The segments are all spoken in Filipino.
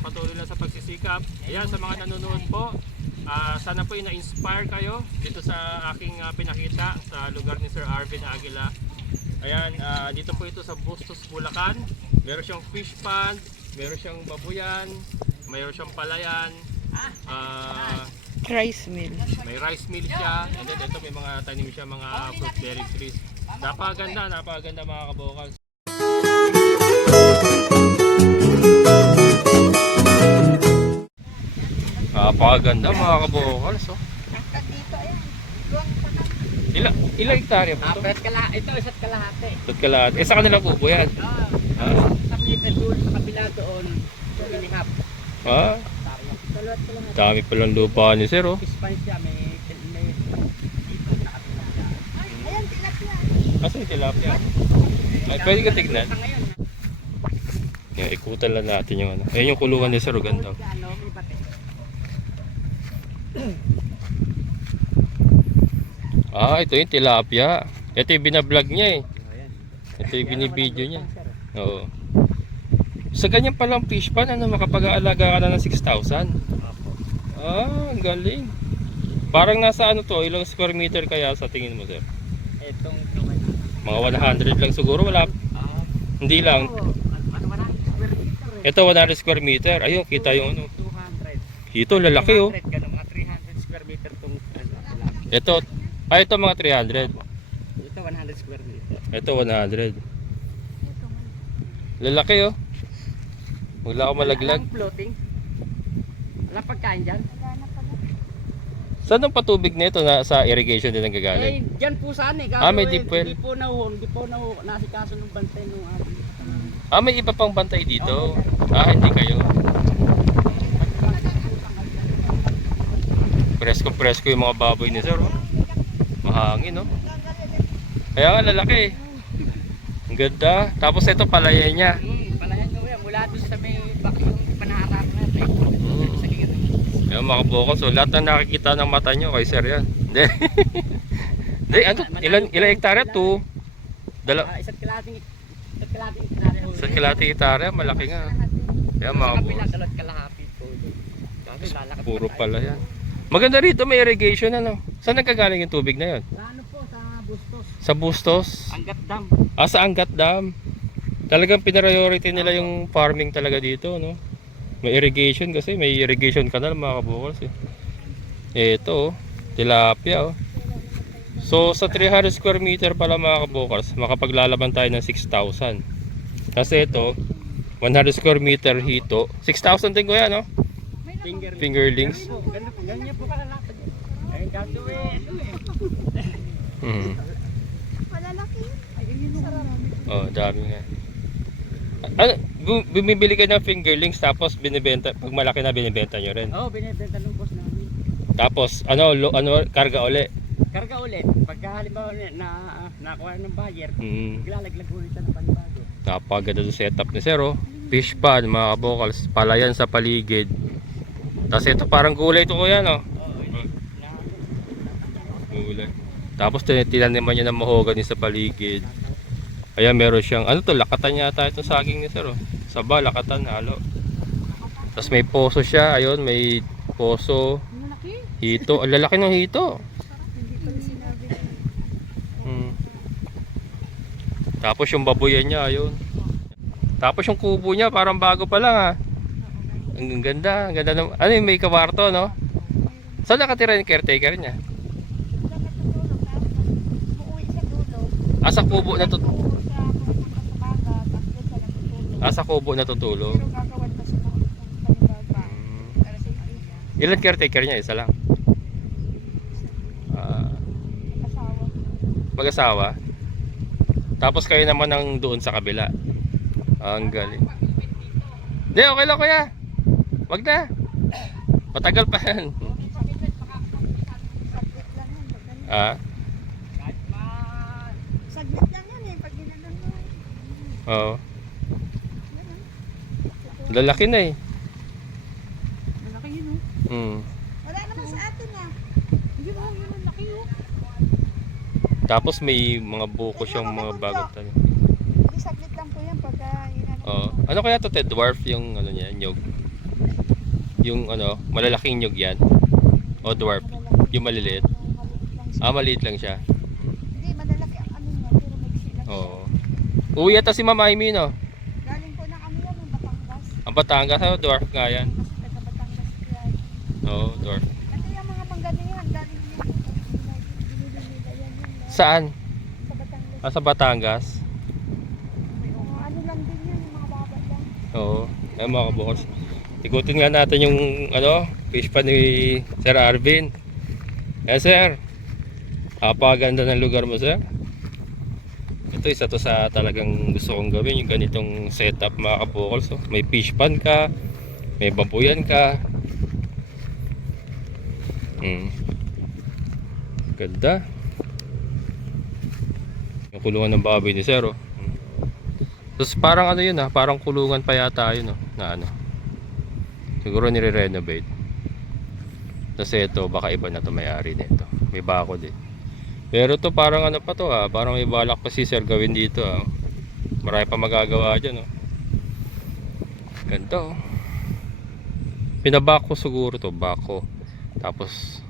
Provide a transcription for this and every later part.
patuloy lang sa pagsisikap. Ayan, sa mga nanonood po, sana po na-inspire kayo dito sa aking pinakita sa lugar ni Sir Arvin Aguila. Ayan, dito po ito sa Bustos, Bulacan. Meron siyang fish pond, meron siyang babuyan, mayroon siyang palayan, Rice mill. may rice mill siya, and then ito may mga tanim siya, mga fruit bearing trees. Napakaganda mga kabokals. Napakaganda mga kabokals, oh. Ilang hektarya po ito? Ito, isa't kalahati. Isa't kalahati. Sa kanila po po yan? Sa meter doon, sa kabila doon, minihap. Dami palang lupa ni Sir, oh. Spanish siya, may Ayan, tilapia. Asa yung tilapia? Ay, pwede ka tignan. Yung ikutan lang natin yung ano. Ayun yung kulungan ni Sir, oh, ganda. Ito yung tilapia. Ito yung binablog niya eh. Ito yung binibideo niya. Oo. Sa ganyan palang fish pan, makapag-aalaga ka na ng 6,000. Ang galing. Parang nasa ano to, ilang square meter kaya sa tingin mo, Sir? Itong Mga 100 lang siguro, wala. Hindi lang. Ito 100 square meter. Ayun, kita yung ano. 200. Ito lalaki, oh. Ganun, mga 300 square meter tong Ito mga 300. Ito 100 square meter. Ito 100. Lalaki, oh. Wala ako malaglag. Walang floating. Wala pagkain dyan. Saan ang patubig nito na sa irrigation din ang gagaling? Dyan po saan eh. May deep well. Hindi po nahuhon. Nasikaso ng bantay nung May iba pang bantay dito. Hindi kayo. Presko yung mga baboy ni Sir, oh. Mahangin, oh. Kaya nga lalaki. Ang ganda. Tapos ito palayan niya. Palayan nyo yan. Mula doon sa may bakyung panaharap natin. Sa gilid. Ayan mga kabokals, so lahat na nakikita ng mata nyo kay Sir yan. Hindi. Hindi, ano? Ilang hektarya? 2? Isa't kalating Sa kilating hektarya, malaki nga. Ayan mga kabokals. dalawat kalahati po. Puro pala yan. Maganda rito, may irrigation, ano? Saan nagkagaling yung tubig na yun? Ano po, sa Bustos. Sa Bustos? Angat Dam. Sa Angat Dam. Talagang pinariority nila yung farming talaga dito, no? May irrigation kasi, may irrigation canal mga kabukals, eh. Ito, oh, tilapia, oh. So sa 300 square meter pala mga kabukals, makapaglalaban tayo ng 6,000. Kasi ito, 100 square meter hito, 6,000 din ko yan, no? Fingerlings. Ganyan po kalalapad. Ayun kaso Malalaki. Dami nga. Ano, bumibili ka ng fingerlings tapos binibenta, pag malaki na binibenta nyo rin. Binibenta ng boss namin. Tapos karga uli. Karga ulit. Pagka halimbawa nakuha ng buyer, maglalaglag ulit ng panibago. Napaganda yung setup ni Sir, oh. Fish pan mga kabokals, palayan sa paligid. Tapos ito parang gulay ito ko yan, oh. Gulay. Tapos tinaniman niya ng mahogany sa paligid. Ayan, meron siyang, ano to, lakatan yata ito saging ni Sir, oh. Saba, lakatan, halo. Tapos may poso siya, ayun, may poso. Hito, ang lalaki ng hito. Tapos yung baboyan niya, ayun. Tapos yung kubo niya, parang bago pa lang, ah. Ang ganda, ang ganda ng, ano yung may kawarto, no? Saan nakatira yung caretaker niya? Sa kubo na tutulog. Sa kubo na tutulog. Ilan caretaker niya? Isa lang. Mag-asawa. Tapos kayo naman ang doon sa kabila. Ang galing. Hindi, okay lang kuya. Wag na. Matagal pa yan. Saglit lang yan eh. Pag ginanong mo. Oo. Lalaki na eh. Malaki yun oh. Wala naman sa atin ah. Hindi mo yun ang laki oh. Tapos may mga buko siyang mga bagong tanim. Hindi saglit lang po yan pagka ginanong. Ano kaya to, Ted? Dwarf yung ano niya, nyog? Yung ano, malalaking nyug yan. O dwarf. Yung maliliit. Maliit lang siya. Maliit lang siya. Hindi, malalaki ang ano niya, pero maiksi lang siya. Oo. Uwi yata si Mama Amy, no? Galing po ng ano yan, yung Batangas. Ang Batangas, dwarf nga yan. Kasi taga Batangas yan. Oo, dwarf. Kasi yung mga panggano yan, galing yan. Binili nila yan. Saan? Sa Batangas. Sa Batangas. Ano lang din yan, yung mga baba lang. Oo. Ayun mga kabukos. Ikutin nga natin yung ano, fish pan ni Sir Arvin. Yes sir. Napakaganda ng lugar mo sir. Ito isa to sa talagang gusto kong gawin, yung ganitong setup mga kabukos. So, may fish pan ka, may babuyan ka. Ganda. Yung kulungan ng baboy ni sir oh. Tapos parang ano yun parang kulungan pa yata yun na ano. Siguro nire-renovate. Tapos ito, baka iba na to may-ari nito. May bako din. Pero to parang ano pa to parang may balak pa si sir gawin dito Marami pa magagawa dyan Ganda Pinabako siguro to, bako. Tapos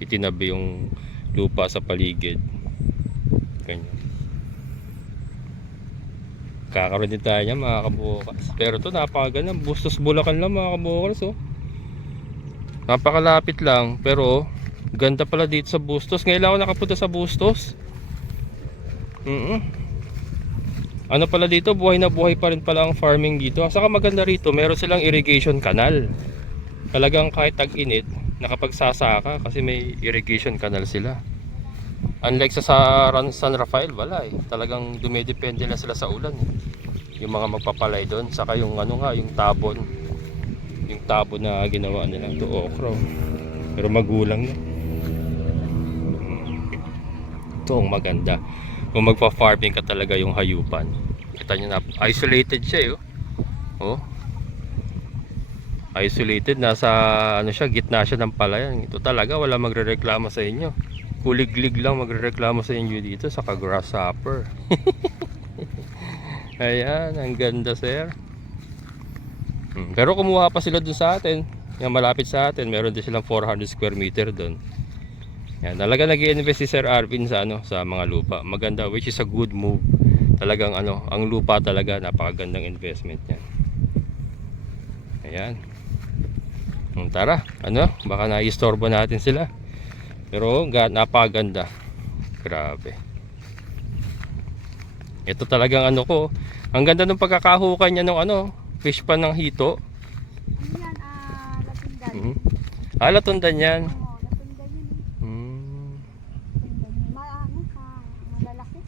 itinabi yung lupa sa paligid. Ganyan. Kakaroon din tayo niya mga kabukas. Pero to napakaganda. Bustos Bulacan lang mga kabukas Napakalapit lang. Pero ganda pala dito sa Bustos. Ngayon lang ako nakapunta sa Bustos. Ano pala dito, buhay na buhay pa rin pala ang farming dito. Saka maganda rito, meron silang irrigation canal. Talagang kahit tag-init, nakapagsasaka kasi may irrigation canal sila. Unlike sa San Rafael, wala Talagang dumidepende na sila sa ulan Yung mga magpapalay doon, saka yung ano nga, yung tabon. Yung tabon na ginawa nila to okra. Pero magulang na. Ito ang maganda. Kung magpa-farming ka talaga yung hayupan. Kita nyo na, isolated siya Oh. Isolated, nasa ano siya, gitna siya ng palayan. Ito talaga, wala magrereklamo sa inyo. Kuliglig lang magrereklamo sa inyo dito sa grasshopper. Ayan, ang ganda sir. Pero kumuha pa sila dun sa atin, yung malapit sa atin, meron din silang 400 square meter dun. Yan, talaga nag-i-invest si Sir Arvin sa sa mga lupa. Maganda, which is a good move. Talagang ang lupa talaga napakagandang investment niyan. Ayan. Tara, baka na-istorbo natin sila. Pero napakaganda. Grabe. Ito talagang ang ganda ng pagkakahukan niya ng fish pan ng hito. Ano yan, latundan. Latundan yan. Oo, latundan yun malalaki.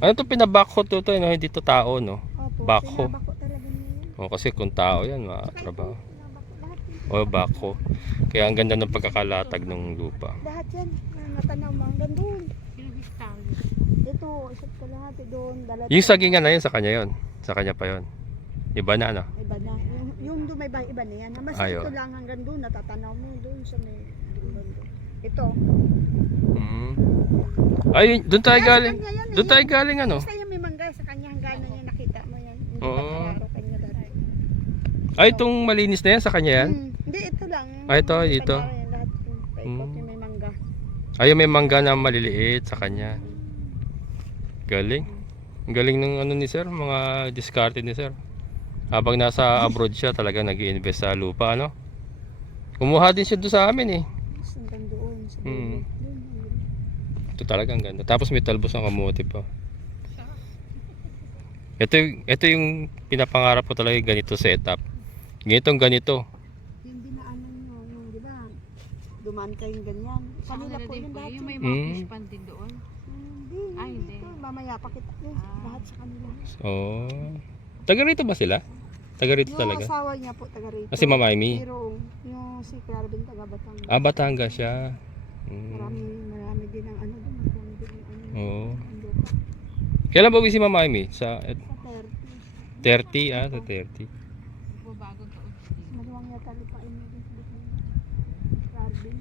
Ano to, pinabako to hindi to tao Opo, bako. pinabako talaga niya. Kasi kung tao yan, matrabaho. Lahat yun. Bako. Kaya ang ganda ng pagkakalatag ng lupa. Lahat yan, natanaw mo hanggang doon. Ito, isa't kalahati doon. Yung sagingan na yun, sa kanya yun. Sa kanya pa yun. Iba na Iba na. Yung doon may iba na yan. Mas Ayo. ito lang hanggang doon, natatanaw mo doon sa may doon. Ito. Ay, doon tayo galing. Kanya yan, Doon tayo galing Basta yung may mangga sa kanya hanggang na yan, nakita mo yan. Hindi Oo. pa kanya dati. Ay, itong malinis na yan, sa kanya yan. Hindi, ito lang. Ito, dito. Yan, lahat paikot yung may mangga. Ay, may mangga na maliliit sa kanya. Galing. Galing ng ni sir, mga diskarte ni sir. Habang nasa abroad siya, talaga nag-i-invest sa lupa, Kumuha din siya doon sa amin Hanggang doon. Sa Mm. doon. Ito talagang ganda. Tapos may talbos ng kamote pa. Ito yung pinapangarap ko talaga, ganito setup. Ganito. Yung dinaanan nyo, yung di ba? Dumaan kayong ganyan. Kanila po yung lahat. Yung may Mm. mga fish pan din doon. Hindi, Ay, hindi. dito, mamaya pakita yun. Lahat sa kanila. Taga rito ba sila? Taga rito Yung talaga? asawa niya po taga rito. Kasi Mama Amy? Pero yung si Clarabin taga Batangas. Batangas siya. Marami din ang ano doon. Marami din ang Oo. ang lupa. Kailan ba uwi si Mama Amy? Sa Sa 30, sa 30. Babagong taon. Maluwang yata lupain mo din sa Clarabin.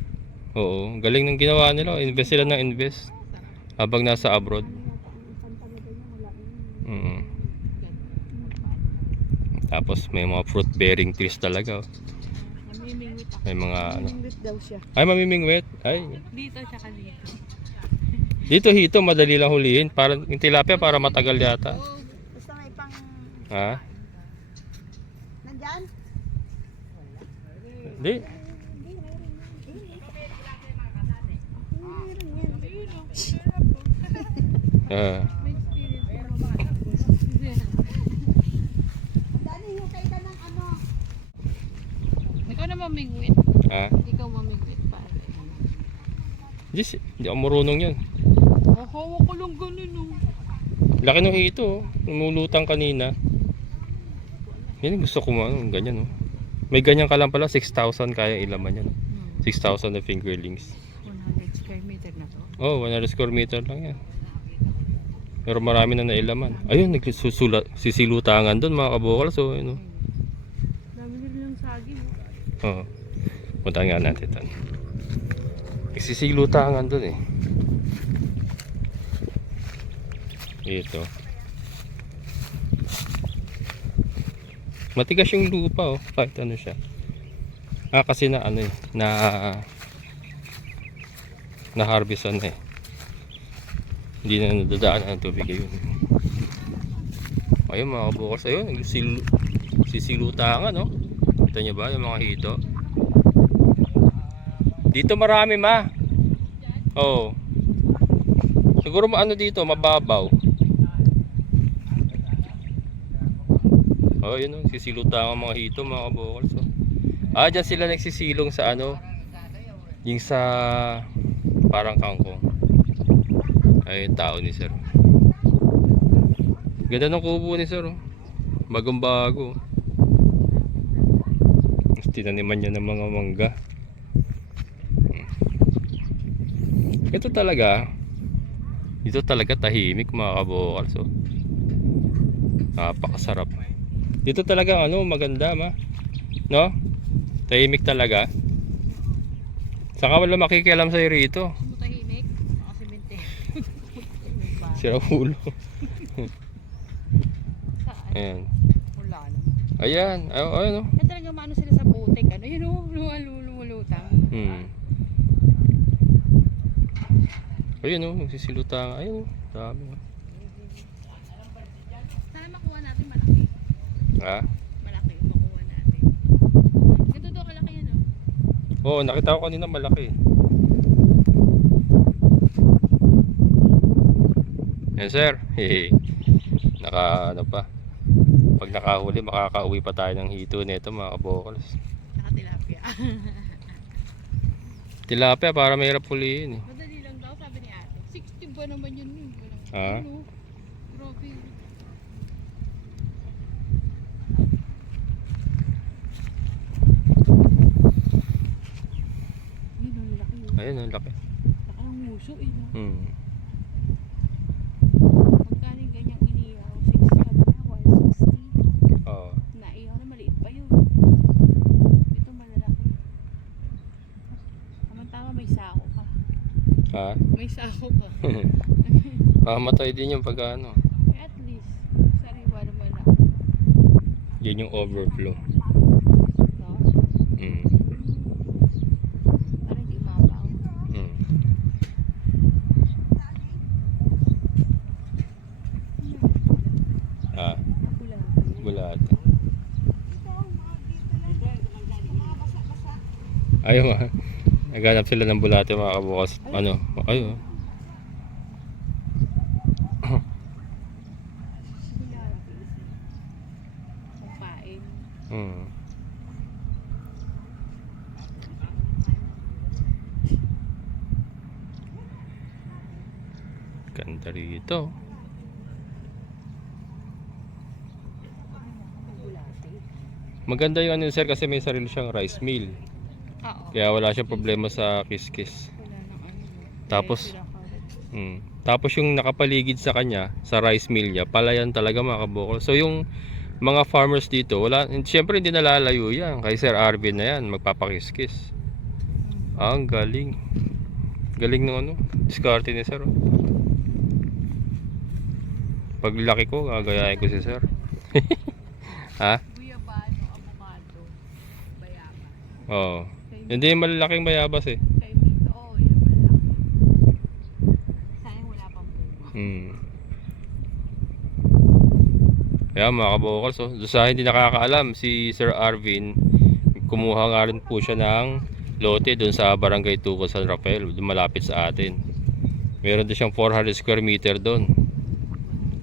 Oo, galing ng ginawa nila. Invest sila ng invest. Habang nasa abroad. Ano yata ang isang talaga niya, wala yun. Tapos may mga fruit bearing trees talaga. Oh. Namimingwit ako. May mga ano. English daw siya. Ay, mamimingwit. Ay. Dito tsaka dito. Dito hito, madali lang hulihin. Para, yung tilapia para matagal yata. Basta may pang... Ha? Nandyan? Hindi. Ah. May experience ako. Dali, hukay ka ng ano. Ikaw na mamingwit. Ha? Ikaw mamingwit pare. Diyos, hindi ako marunong yun. Hawak ko lang ganun oh. Laki ng hito. Oh. Lumulutang kanina. Yan gusto ko ano, ganyan. Oh. May ganyan ka lang pala, 6,000 kaya ilaman yan. 6,000 na fingerlings. 100 square meter na to. Oh, 100 square meter lang yan. Pero marami na nailaman. Ayun, sisilutangan doon mga kabukal. So, yun. Dami nila ng saging. Oh. Puntahan nga natin ito. Nagsisilutangan doon eh. Ito. Matigas yung lupa oh. Kahit ano siya. Kasi na ano eh. Na harvestan na eh. Hindi na nadadaan ang tubig yun. Ayun mga kabukals. Ayun. Sisilutangan no. Kita nyo ba yung mga hito? Dito marami ma. Oh. Siguro ano dito, mababaw. Oh, yun oh, sisilutang ang mga hito, mga kabukals. Oh. Diyan sila nagsisilong sa ano, yung sa parang kangkong. Ay, tao ni sir. Ganda ng kubo ni sir. Oh. Bagong bago. Tinaniman niya ng mga mangga. Ito talaga tahimik mga kabukals. So, napakasarap. Dito talaga ano maganda ma. No? Tahimik talaga. Saka wala makikialam sa rito. Sumutahimik. Nakasimente. Sira ulo. Saan? Ayan. Wala na. Ayan. Ayun oh. Yan talaga maano sila sa putik. Ano yun oh. Lumulutang. Ayun oh. Nagsisilutang. Ayun oh. Dami oh. Sana makuha natin malaki. Ha? Malaki yung makuha natin. Ganito daw kalaki yan oh. Oo, nakita ko kanina malaki. Yan sir. Hehe. Ano pa. Pag nakahuli, makakauwi pa tayo ng hito nito mga kabukals. Saka tilapia. Tilapia para mahirap hulihin eh. Madali lang daw sabi ni ate. 60 ba naman yun? Walang Ha? ano. Grabe. Yun ang laki yun. Ayun ang laki. Laki ng muso eh. No? Magkano yung ganyang iniyaw? 160. Oo. Naiyaw na maliit pa yun. Ito malalaki. Tama may sako ka. Ha? May sako ka. Mamatay din yung pag ano. At least, sariwa naman na. Yan yung overflow. No? Mm. Para hindi mabaw. Mm. Ha? Bulat. Ayun ah. Naghanap sila ng bulate mga kabukas. Ano? Ayun. Kumpain. Hmm. Ganda rito. Maganda yung ano sir kasi may sarili siyang rice mill. Oo. Kaya wala siyang problema sa kiskis. Wala nang ano. Tapos, Kaya sila karat. tapos yung nakapaligid sa kanya, sa rice mill niya, palayan talaga mga kabukol. So yung mga farmers dito, siyempre hindi nalalayo yan. Kay Sir Arvin na yan, magpapakiskis. Ang galing. Galing ng ano, diskarte ni Sir. Oh. Pag laki ko, gagayahin ko si Sir. Ha? Kuya Oo. Hindi malalaking bayabas eh. Kay Mito. Oo, yan malaki. Sayang wala pang bunga. Kaya mga kabokals, oh. Doon sa hindi nakakaalam, si Sir Arvin, kumuha nga rin po siya ng lote doon sa Barangay Tuco San Rafael, doon malapit sa atin. Meron din siyang 400 square meter doon.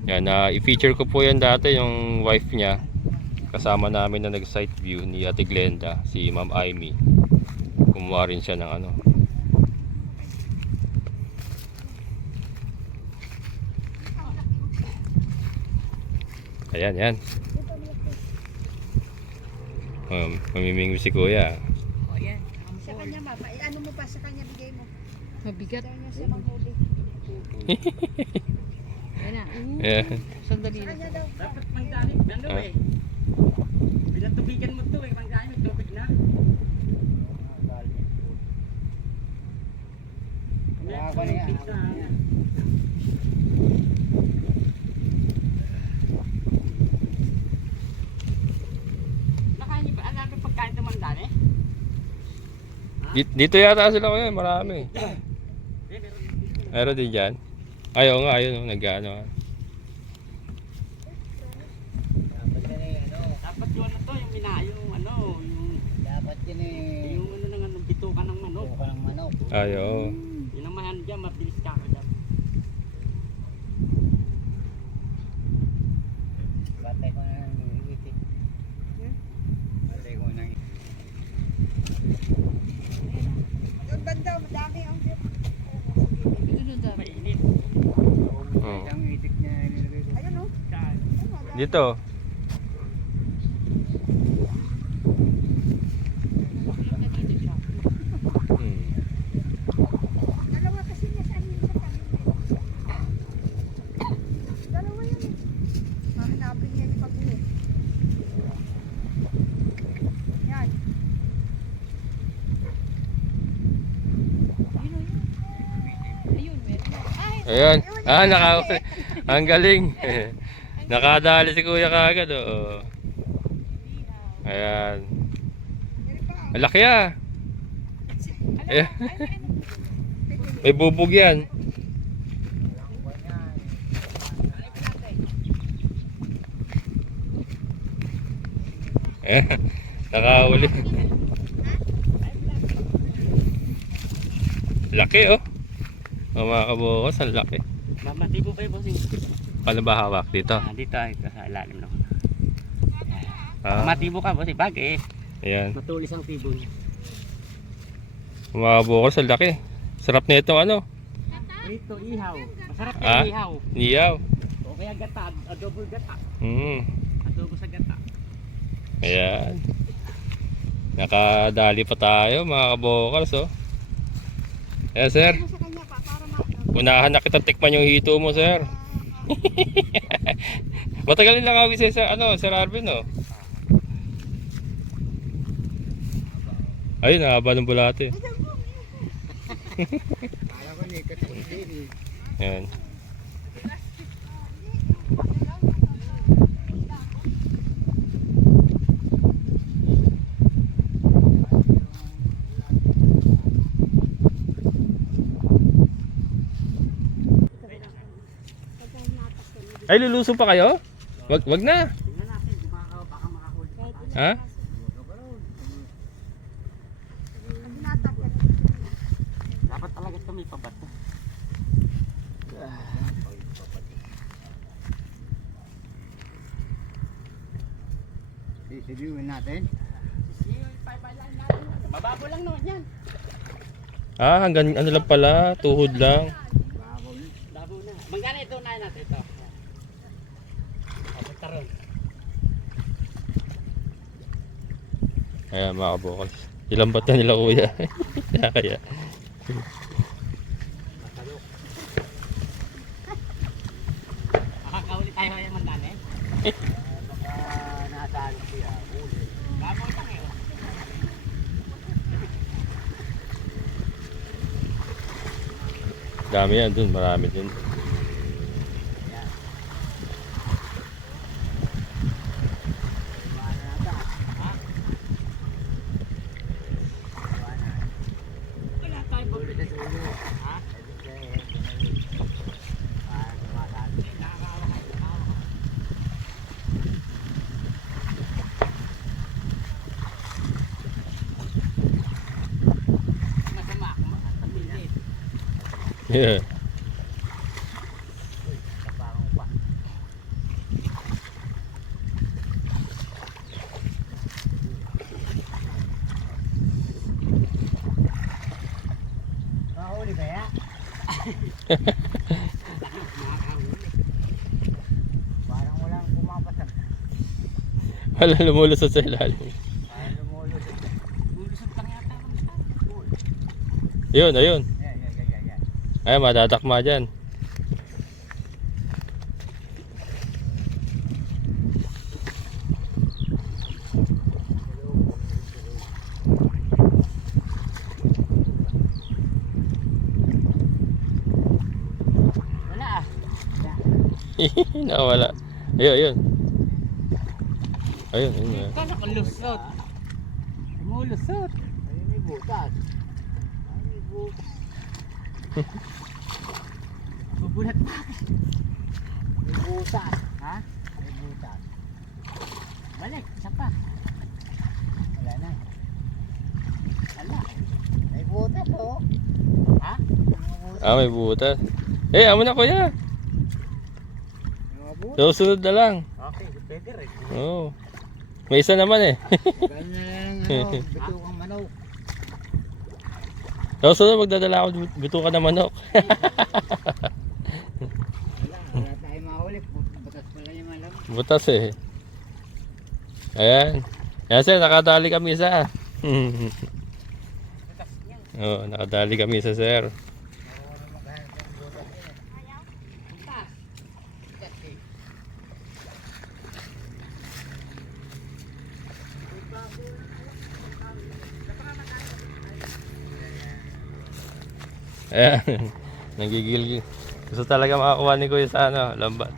Yan, i-feature ko po yan dati, yung wife niya. Kasama namin na nag-site view ni Ate Glenda, si Ma'am Amy. Kumuha rin siya ng ano. Ayan, yan. Mamimingwi si Kuya. O yan. Sa kanya ba? Ano mo pa sa kanya bigay mo? Mabigat. Kaya niya siya manghuli. Yan na. Ayan. Sandali Sa na. kanya daw. Dapat panggamit ano eh. Pinatubigan mo to eh, panggamit tubig na. Ako na yan. Nakain ba? Alam mo pagkain naman dali? Dito yata sila Kuya, marami. Meron din dyan. Ayaw nga, ayun, nag-ano. Dapat yan eh, ano. Dapat yung ano to, yung yung ano, Dapat yan eh. yung ano ng ano, bituka ng manok. Buka ng manok. Ayaw. Yun ang mahan dyan, mabilis ka agad. Batay ko na ng itik. Batay ko na. Doon banda, madami ang Sunod na. Mainit. Oh. Ang itik niya nilagay ko. Ayun o. Saan? Dito. Makulog na dito siya. Dalawa kasi niya sa amin sa tabi. Dalawa yan eh. Mahanapin niya yung pag-uwi. Yan. Ayun o yun. Ayun, meron na. Ay! Ayan. Ang galing. Nakadali si Kuya kagad. Oh. Ayan. Meron pa. Ang laki ah. Ayan. May bubog yan. Nakahuli. Laki oh. Oh, mga kabukos, ang laki. Mamatibo kayo bossing. Paano ba hawak dito? Dito ay sa ilalim na. Ah, Matibo ka bossing, bagay. ayan. Matulis ang tibon. Mga kabukos, ang laki. Sarap na itong ano. Ito, ihaw. Masarap Ah? yung ihaw. Niyaw. O kaya gata, adobo gata. Adobo sa gata. Ayan. Nakadali pa tayo mga kabokals oh. Ayan sir. Ano sa kanya pa para Unahan na kita tikman yung hito mo sir. Matagal din nakawis sa ano, Sir Arvin oh. Ayun, haba ng bulate. Kala ko niya katapos din eh. Ayan. Ay, lulusong pa kayo? Wag na. Tingnan natin, baka makahuli pa tayo. Ha? Dapat talaga ito may pabato. Sisibiwin natin. Mababo lang naman yan. Ah, hanggang ano lang pala, tuhod lang. Labo na. Mangana ito na natin ito. Abot taron. Ayan mga kabokals. Ilambat na nila kuya. Kaya. Makakahuli tayo kaya mandali. Baka nadali siya. Uli. Labo lang eh. Dami yan dun, marami dun. Yeah. Kapangong pa. Nakahuli ba ya? Parang walang pumapasan. Wala lumulusot sa ilalim. Parang lumulot. Lulusot lang yata. Yun, ayun. Yan. Ay, madatakma dyan. Wala ah. Nakawala. Ayun, ayun. Ayun, ayun. Kala ko lusot. Lumulusot. Ay, may butas. Ay, may butas. Bubulat pa. May butas. Ha? May butas. Balik, isa pa. Wala na. Wala. May butas oh. Ha? Ah, may butas. Eh, amo na kuya. May mga butas. Susunod na lang. Okay, pwede rin. Oo. May isa naman eh. Ganun na lang bitukang manok. Susunod magdadala ako bituka ng manok. Wala tayong mahuli. Butas pala yung malam. Butas eh. Ayan. Yan sir, nakadali kami isa. Oo, nakadali kami isa sir. Ayan. Nagigil. Gusto talaga makakuha ni Kuya sa ano, lambat.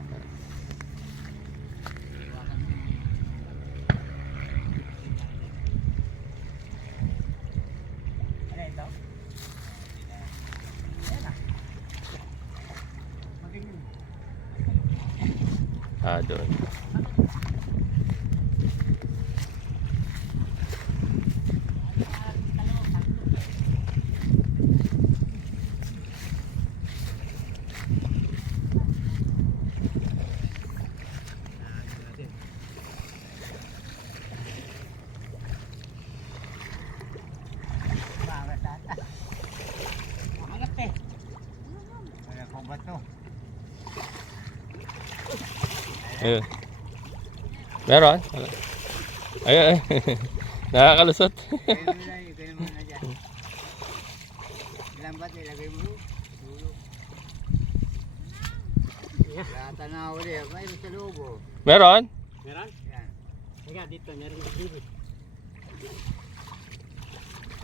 Ano ito? Ah, doon. Angat eh. Wala kong bato. Ayun. Meron? Ayun. Nakakalusot. Kaya mo lang, kaya mo na dyan. Ilang bato ilagay mo? Dulo. Wala tanaw ulit. Mayroon sa loob oh. Meron? Meron? Yan. Teka, dito. Meron dito.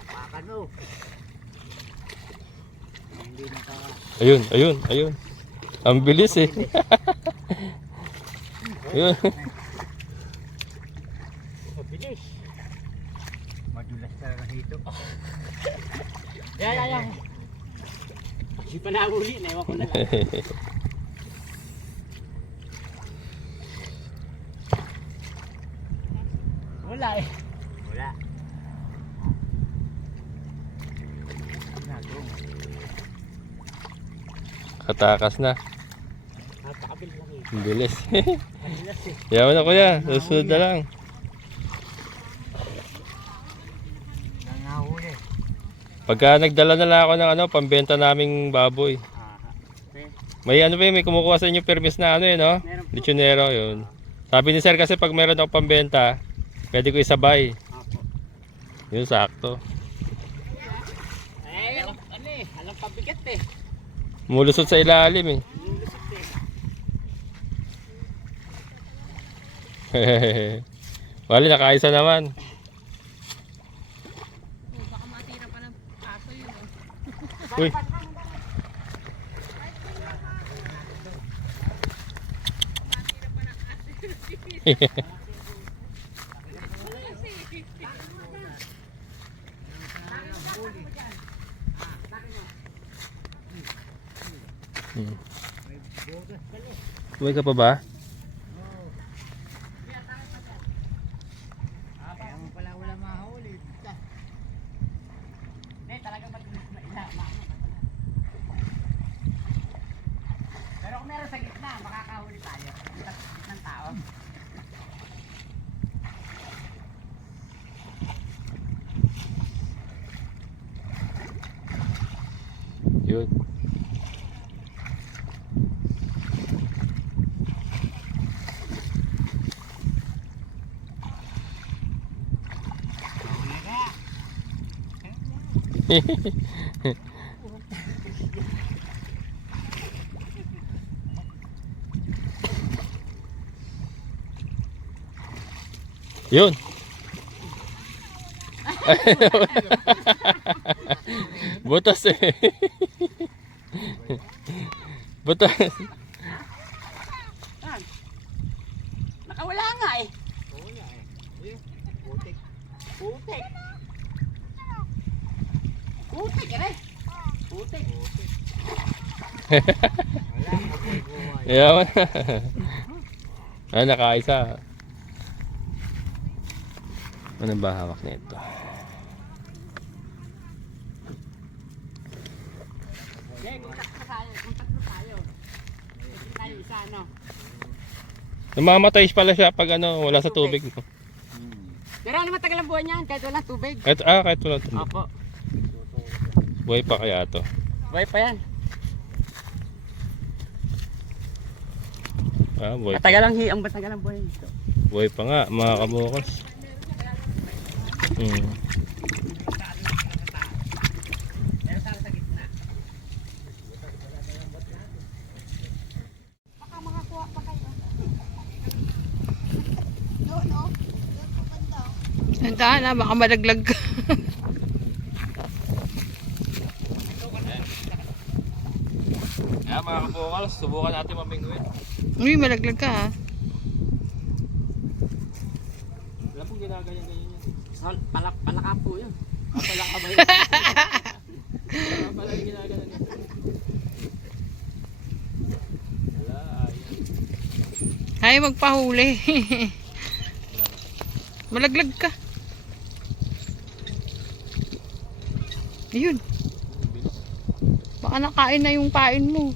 Pakan mo. Hindi nakaka. Ayun, ayun, ayun. Ang bilis eh. Ayun. Mabilis. Madulas talaga dito. Yan. Hindi pa nahuli. Naiwan ko na lang. Wala eh. Wala. Nagong. Katakas na. Napakabil lang eh. Ang bilis. Mabilis eh. Yaman na kuya. Susunod na lang. Nangahuli. Pagka nagdala na lang ako ng ano, pambenta naming baboy. Okay. May ano ba yun, may kumukuha sa inyo permis na ano yun, no? Meron po. Lichonero, yun. Sabi ni sir kasi pag meron ako pambenta, pwede ko isabay. Apo. Yun, sakto. Eh, ano eh. Alam pabigat eh. Mulusot sa ilalim eh. Lulusot eh. Wali, nakaisa naman. Oh, baka matira pa ng kaso yun. Uy. Uwi ka pa ba? Kaya mo pala wala mahuli. Hindi, talaga madulas na ila. Yun. Yun. Butas eh. Butas. Nakawala nga eh. Putik. Putik. Putik eh. Putik. Yaman. Ah, nakaisa. Ano ba hawak nito? Okay, contact na tayo. Contact na tayo. Hindi tayo isa, ano? Namamatay pala siya pag ano, wala sa tubig. Pero ano matagal ang buhay niyan kahit walang tubig? Kahit wala tubig. Opo. Buhay pa kaya to? Buhay pa yan. Buhay pa. Matagal ang buhay nito. Buhay pa nga, mga kabukas. Baka makakuha pa kayo. Doon, oh. Doon po banda, oh. Tandaan na, baka malaglag ka. Kaya mga kabukals, subukan natin mamingwit. Uy, malaglag ka ha. Alam po ginaganyan-ganyan yan. Palaka po yun. Palaka ba yun? Pala yung ginaganyan yan. Wala, ayun. Ay, magpahuli. Malaglag ka. Ayun. Baka nakain na yung pain mo.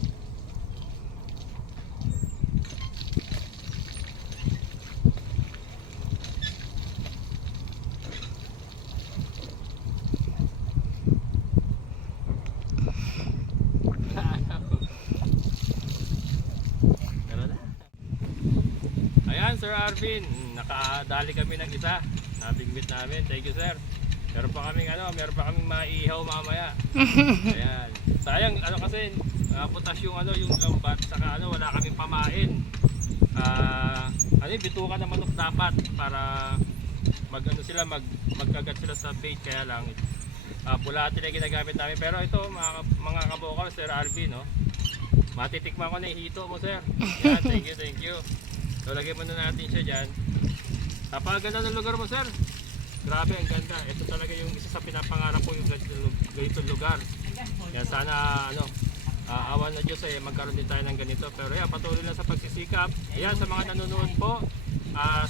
Ayan, Sir Arvin, nakadali kami ng isa. Nabingwit namin. Thank you, sir. Meron pa kaming maihaw mamaya. Ayan. Sayang kasi putas yung yung lambat saka wala kaming pamain. Bituka ng manok dapat para magkagat sila sa bait, kaya lang bulati na ginagamit namin. Pero ito mga kabukal, Sir Arvin, no. Matitikman ko na yung hito mo, sir. Yan, thank you. So lagay muna natin siya diyan. Napakaganda ng lugar mo, sir. Grabe, ang ganda. Ito talaga yung isa sa pinapangarap ko, yung ganitong lugar. Yan, sana awan na Diyos magkaroon din tayo ng ganito. Pero yan, patuloy lang sa pagsisikap. Ayan, sa mga nanonood po,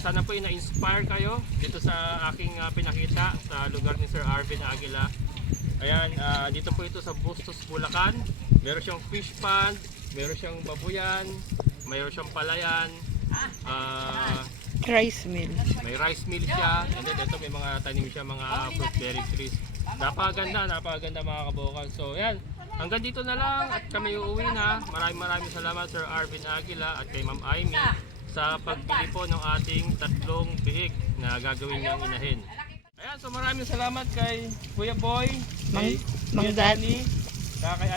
sana po na-inspire kayo dito sa aking pinakita sa lugar ni Sir Arvin Aguila. Ayan, dito po ito sa Bustos, Bulacan. Meron siyang fish pond, meron siyang babuyan, meron siyang palayan, Rice mill. may rice mill siya, and then ito may mga tanim siya, mga fruit berry trees. Napakaganda mga kabukal. So yan, hanggang dito na lang at kami uuwi na. Maraming salamat Sir Arvin Aguila at kay Ma'am Amy sa pagbili po ng ating 3 biik na gagawin niyang inahin. Ayan, so maraming salamat kay Kuya Boy, kay Mang Kuya Danny, kay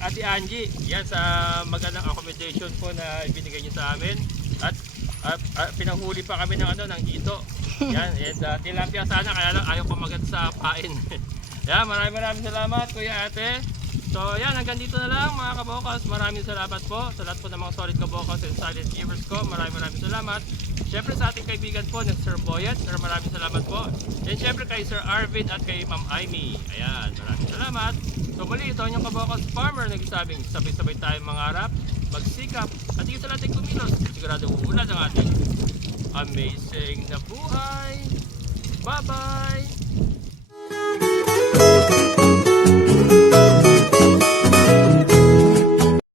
Ate Angie. Yan sa magandang accommodation po na ibinigay niyo sa amin. At pinahuli pa kami ng hito. Yan, and tilapia sana, kaya lang ayaw pamagat sa pain. Yan, maraming salamat Kuya Ate. So yan, hanggang dito na lang mga kabokas. Maraming salamat po sa lahat po ng mga solid kabokas and silent viewers ko. Maraming salamat. Siyempre sa ating kaibigan po ng Sir Boyet, Sir, maraming salamat po. And siyempre kay Sir Arvin at kay Ma'am Amy. Ayan, maraming salamat. So muli, ito yung kabokas farmer nagsasabing sabay-sabay tayong mangarap, magsikap, at higit sa lahat kumilos. Sigurado uulan ang ating amazing na buhay. Bye-bye!